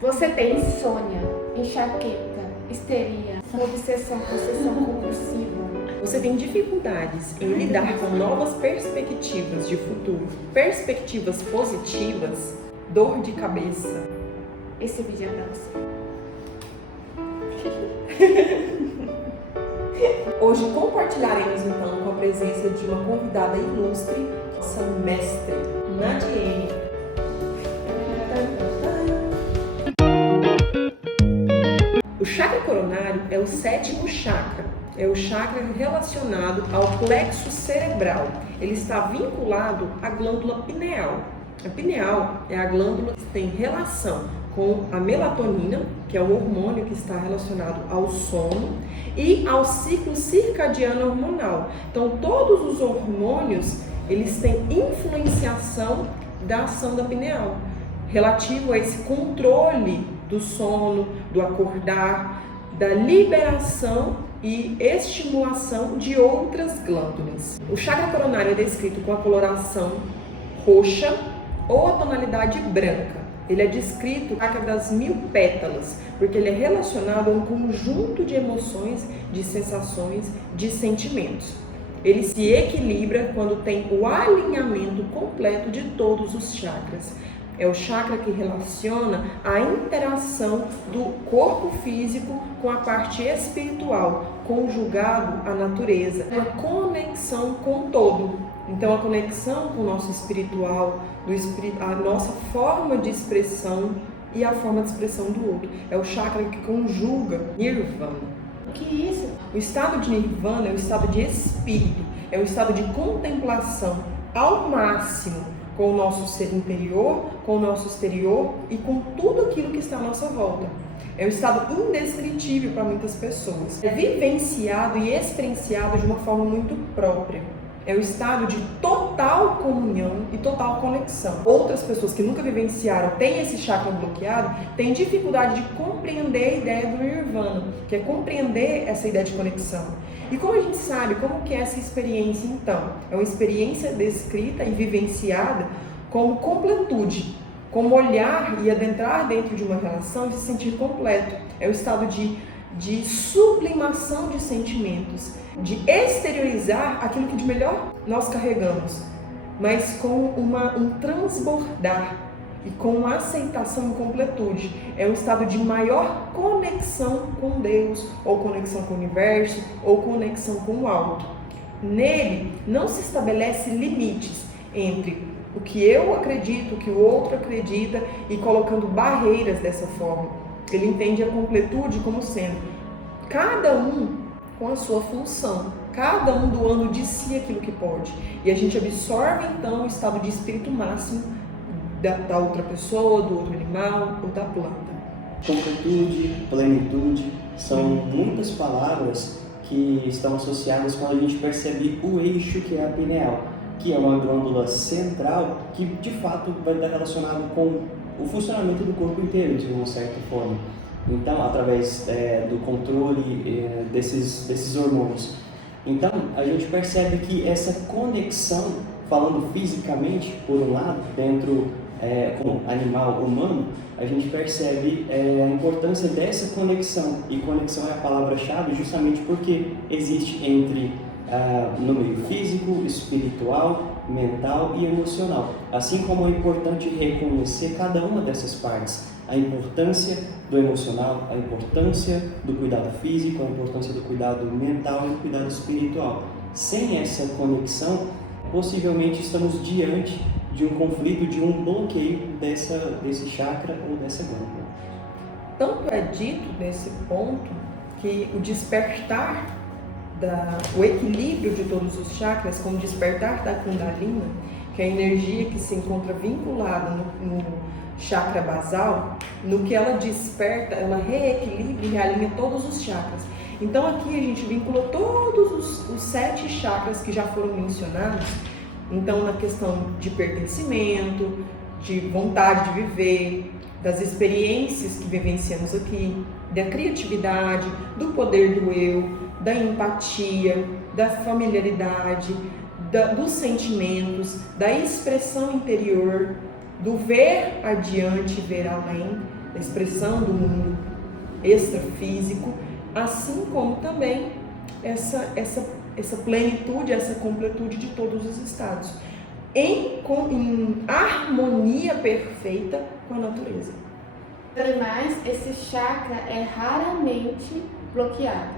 Você tem insônia, enxaqueca, histeria, obsessão, possessão compulsiva. Você tem dificuldades em lidar com novas perspectivas de futuro, perspectivas positivas, dor de cabeça. Esse vídeo é pra você. Hoje compartilharemos então com a presença de uma convidada ilustre, nossa mestre, Nadiene. O chakra coronário é o 7º chakra, é o chakra relacionado ao plexo cerebral. Ele está vinculado à glândula pineal. A pineal é a glândula que tem relação com a melatonina, que é o hormônio que está relacionado ao sono, e ao ciclo circadiano hormonal. Então, todos os hormônios, eles têm influenciação da ação da pineal, relativo a esse controle do sono, do acordar, da liberação e estimulação de outras glândulas. O chakra coronário é descrito com a coloração roxa ou a tonalidade branca. Ele é descrito como chakra das 1000 pétalas, porque ele é relacionado a um conjunto de emoções, de sensações, de sentimentos. Ele se equilibra quando tem o alinhamento completo de todos os chakras. É o chakra que relaciona a interação do corpo físico com a parte espiritual, conjugado à natureza, uma conexão com o todo. Então, a conexão com o nosso espiritual, a nossa forma de expressão e a forma de expressão do outro. É o chakra que conjuga Nirvana. O que é isso? O estado de Nirvana é o estado de espírito, é o estado de contemplação ao máximo com o nosso ser interior, com o nosso exterior e com tudo aquilo que está à nossa volta. É um estado indescritível para muitas pessoas. É vivenciado e experienciado de uma forma muito própria. É o estado de total comunhão e total conexão. Outras pessoas que nunca vivenciaram, têm esse chakra bloqueado, têm dificuldade de compreender a ideia do Nirvana, que é compreender essa ideia de conexão. E como a gente sabe, como que é essa experiência então? É uma experiência descrita e vivenciada como completude, como olhar e adentrar dentro de uma relação e se sentir completo. É o estado de sublimação de sentimentos, de exteriorizar aquilo que de melhor nós carregamos, mas com um transbordar e com uma aceitação e completude. É um estado de maior conexão com Deus, ou conexão com o universo, ou conexão com o alto. Nele não se estabelece limites entre o que eu acredito, o que o outro acredita, e colocando barreiras dessa forma. Ele entende a completude como sendo cada um com a sua função, cada um doando de si aquilo que pode. E a gente absorve então o estado de espírito máximo da outra pessoa, do outro animal ou da planta. Completude, plenitude, são muitas palavras que estão associadas quando a gente percebe o eixo que é a pineal, que é uma glândula central que de fato vai estar relacionado com o funcionamento do corpo inteiro, de uma certa forma. Então, através do controle desses hormônios. Então, a gente percebe que essa conexão, falando fisicamente, por um lado, dentro com animal humano, a gente percebe a importância dessa conexão. E conexão é a palavra-chave justamente porque existe entre no meio físico, espiritual, mental e emocional. Assim como é importante reconhecer cada uma dessas partes. A importância do emocional, a importância do cuidado físico, a importância do cuidado mental e do cuidado espiritual. Sem essa conexão, possivelmente estamos diante de um conflito, de um bloqueio desse chakra ou dessa glândula. Tanto é dito nesse ponto que o despertar, o equilíbrio de todos os chakras, como o despertar da Kundalini, que é a energia que se encontra vinculada no chakra basal, no que ela desperta, ela reequilibra e realinha todos os chakras. Então aqui a gente vincula todos os 7 chakras que já foram mencionados. Então na questão de pertencimento, de vontade de viver, das experiências que vivenciamos aqui, da criatividade, do poder do eu, da empatia, da familiaridade, dos sentimentos, da expressão interior, do ver adiante, ver além, a expressão do mundo extrafísico, assim como também essa plenitude, essa completude de todos os estados, em harmonia perfeita com a natureza. Para animais, esse chakra é raramente bloqueado,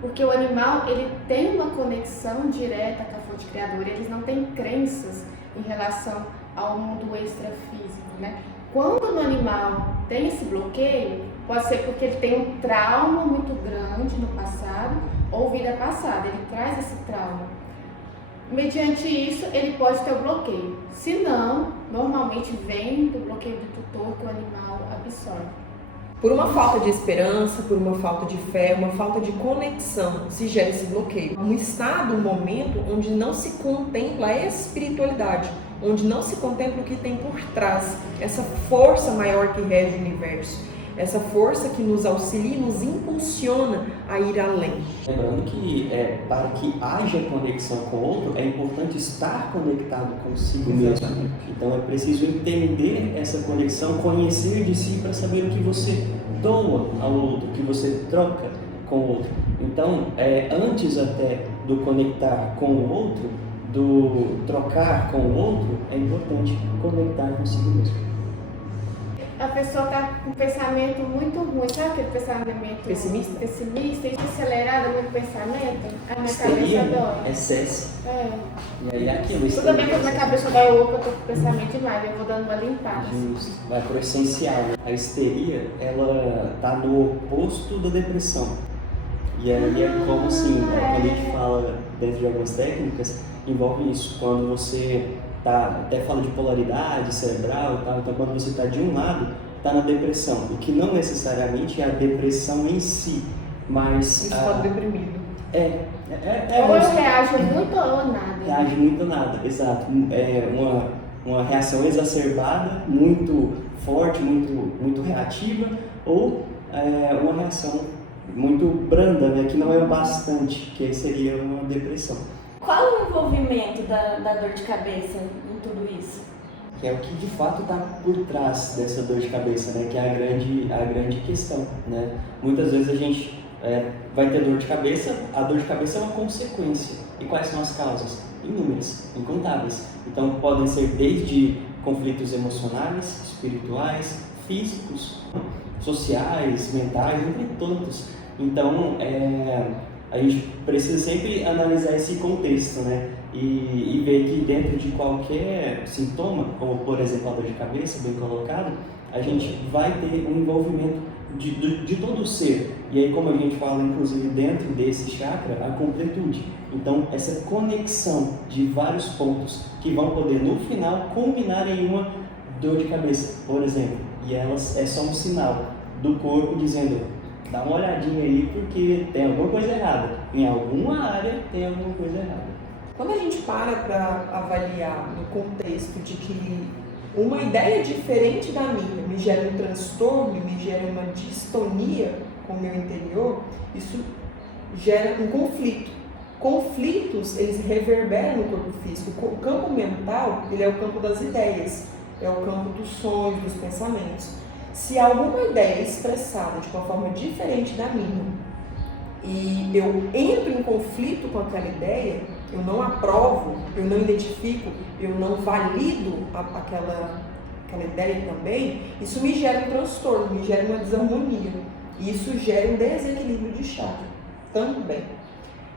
porque o animal ele tem uma conexão direta com a fonte criadora, eles não têm crenças em relação ao mundo extrafísico, né? Quando no animal tem esse bloqueio, pode ser porque ele tem um trauma muito grande no passado ou vida passada, ele traz esse trauma. Mediante isso, ele pode ter o bloqueio. Se não, normalmente vem do bloqueio do tutor que o animal absorve. Por uma falta de esperança, por uma falta de fé, uma falta de conexão, se gera esse bloqueio. Um estado, um momento onde não se contempla a espiritualidade, onde não se contempla o que tem por trás, essa força maior que rege o universo, essa força que nos auxilia, nos impulsiona a ir além. Lembrando que para que haja conexão com o outro, é importante estar conectado consigo mesmo. Então é preciso entender essa conexão, conhecer de si para saber o que você doa ao outro, o que você troca com o outro. Então, antes até do conectar com o outro, do trocar com o outro, é importante conectar consigo mesmo. A pessoa está com um pensamento muito ruim, sabe aquele pensamento pessimista e acelerado no pensamento? A minha Histeria, cabeça dói. excesso. É. E aí aquilo. Tudo bem que a minha cabeça dói, opa, eu tô com pensamento demais, eu vou dando uma limpada. Justo. Vai pro essencial. A histeria, ela tá no oposto da depressão. E aí é como assim, quando a gente fala dentro de algumas técnicas, envolve isso. Quando você até fala de polaridade cerebral e tal, então quando você está de um lado, está na depressão, o que não necessariamente é a depressão em si, mas... Estado deprimido. Ou eu reajo muito ou nada. Reage muito ou nada, exato. É uma reação exacerbada, muito forte, muito reativa, ou uma reação muito branda, né, que não é o bastante, que seria uma depressão. Qual o envolvimento da dor de cabeça em tudo isso? Que é o que de fato está por trás dessa dor de cabeça, né? Que é a grande questão, né? Muitas vezes a gente vai ter dor de cabeça, a dor de cabeça é uma consequência. E quais são as causas? Inúmeras, incontáveis. Então podem ser desde conflitos emocionais, espirituais, físicos, sociais, mentais, entre tantos. Então a gente precisa sempre analisar esse contexto, né? E ver que dentro de qualquer sintoma, como por exemplo a dor de cabeça, bem colocado, a gente vai ter um envolvimento de todo o ser. E aí, como a gente fala, inclusive, dentro desse chakra, a completude. Então, essa conexão de vários pontos que vão poder, no final, culminar em uma dor de cabeça, por exemplo. E elas é só um sinal do corpo dizendo: dá uma olhadinha aí porque tem alguma coisa errada. Em alguma área tem alguma coisa errada. Quando a gente para avaliar no contexto de que uma ideia diferente da minha me gera um transtorno, me gera uma distonia com o meu interior, isso gera um conflito. Conflitos, eles reverberam no corpo físico. O campo mental, ele é o campo das ideias, é o campo dos sonhos, dos pensamentos. Se alguma ideia é expressada de uma forma diferente da minha e eu entro em conflito com aquela ideia, eu não aprovo, eu não identifico, eu não valido aquela ideia também, isso me gera um transtorno, me gera uma desarmonia. E isso gera um desequilíbrio de chakra também.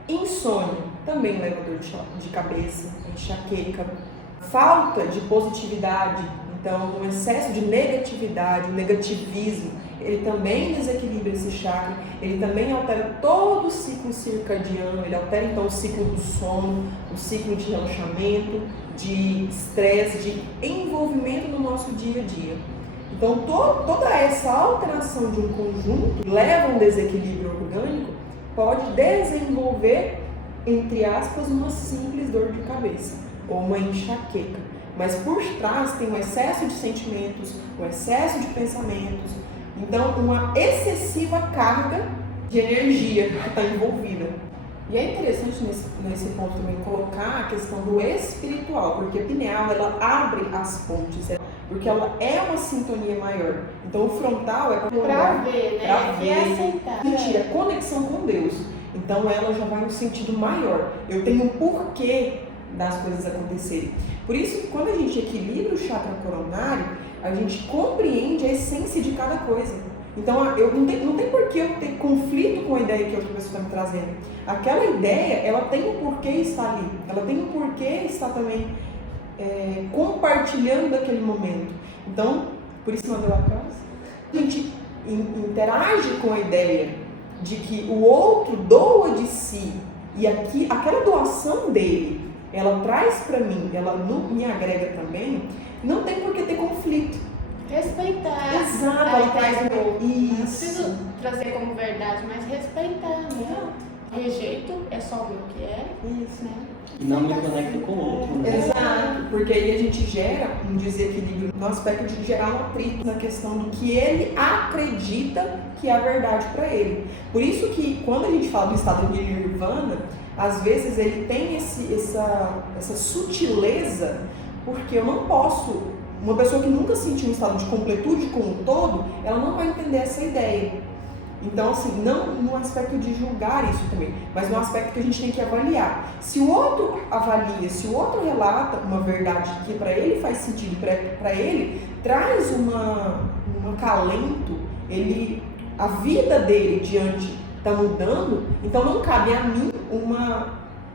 Insônia também leva dor de cabeça, enxaqueca, falta de positividade. Então, um excesso de negatividade, o negativismo, ele também desequilibra esse chakra, ele também altera todo o ciclo circadiano, ele altera então o ciclo do sono, o ciclo de relaxamento, de estresse, de envolvimento no nosso dia a dia. Então, toda essa alteração de um conjunto leva a um desequilíbrio orgânico, pode desenvolver, entre aspas, uma simples dor de cabeça ou uma enxaqueca. Mas por trás tem um excesso de sentimentos, um excesso de pensamentos, então uma excessiva carga de energia que está envolvida. E é interessante nesse ponto também colocar a questão do espiritual, porque a pineal ela abre as pontes. porque ela é uma sintonia maior. Então o frontal é Pra ver, né? Pra E ver. aceitar. sentir a conexão com Deus. Então ela já vai no sentido maior. Eu tenho um porquê das coisas acontecerem. Por isso que quando a gente equilibra o chakra coronário, a gente compreende a essência de cada coisa. Então não tem por que eu ter conflito com a ideia que outra pessoa está me trazendo. Aquela ideia, ela tem um porquê estar ali. Ela tem um porquê estar também compartilhando daquele momento. Então, por isso mandou a casa. A gente interage com a ideia de que o outro doa de si e aquela doação dele, ela traz para mim, ela me agrega também, não tem por que ter conflito. Respeitar. Exato, ela traz Não isso. preciso trazer como verdade, mas respeitar, né? Rejeito é só o meu que é, Isso. né? E não me conecto com o outro, né? Exato, porque aí a gente gera um desequilíbrio no aspecto de gerar um atrito na questão do que ele acredita que é a verdade para ele. Por isso que quando a gente fala do estado de nirvana, às vezes ele tem essa sutileza, porque eu não posso, uma pessoa que nunca sentiu um estado de completude com o todo, ela não vai entender essa ideia. Então, assim, não no aspecto de julgar isso também, mas no aspecto que a gente tem que avaliar. Se o outro avalia, se o outro relata uma verdade que para ele faz sentido, para ele traz um acalento, a vida dele diante está mudando, então não cabe a mim uma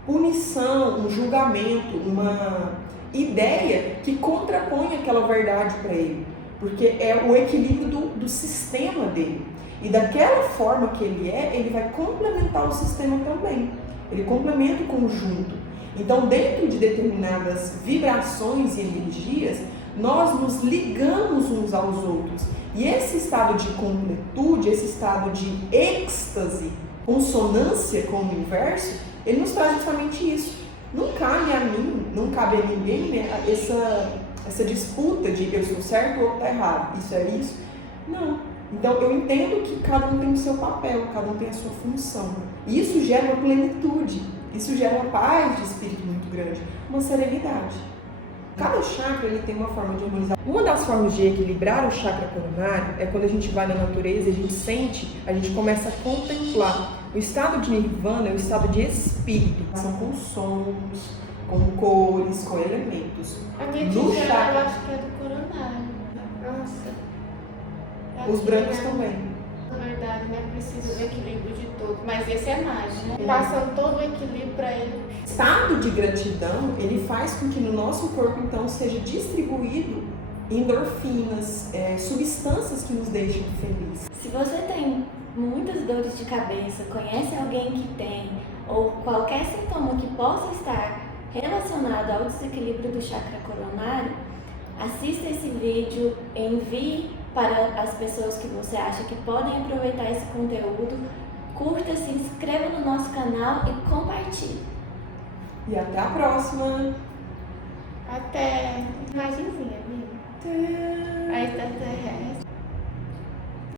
punição, um julgamento, uma ideia que contrapõe aquela verdade para ele, porque é o equilíbrio do sistema dele. E daquela forma que ele vai complementar o sistema também. Ele complementa o conjunto. Então, dentro de determinadas vibrações e energias, nós nos ligamos uns aos outros. E esse estado de completude, esse estado de êxtase, consonância com o universo, ele nos traz justamente isso. Não cabe a mim, não cabe a ninguém, né, essa disputa de eu estou certo ou está errado, isso é isso. Não. Então, eu entendo que cada um tem o seu papel, cada um tem a sua função. E isso gera uma plenitude, isso gera uma paz de espírito muito grande, uma serenidade. Cada chakra ele tem uma forma de harmonizar. Uma das formas de equilibrar o chakra coronário é quando a gente vai na natureza, a gente sente, a gente começa a contemplar. O estado de nirvana é o estado de espírito. São com sons, com cores, com elementos. A minha No tigela, chakra. eu acho que é do coronário. Nossa. Os brancos né? também. Na verdade, né? Precisa do equilíbrio de todos. Mas esse é mágico, né? Passando todo o equilíbrio para ele. Estado de gratidão, ele faz com que no nosso corpo, então, seja distribuído endorfinas, substâncias que nos deixam felizes. Se você tem muitas dores de cabeça, conhece alguém que tem, ou qualquer sintoma que possa estar relacionado ao desequilíbrio do chakra coronário, assista esse vídeo, envie para as pessoas que você acha que podem aproveitar esse conteúdo, curta, se inscreva no nosso canal e compartilhe. E até a próxima! Até imagenzinha, viu? A extraterrestre.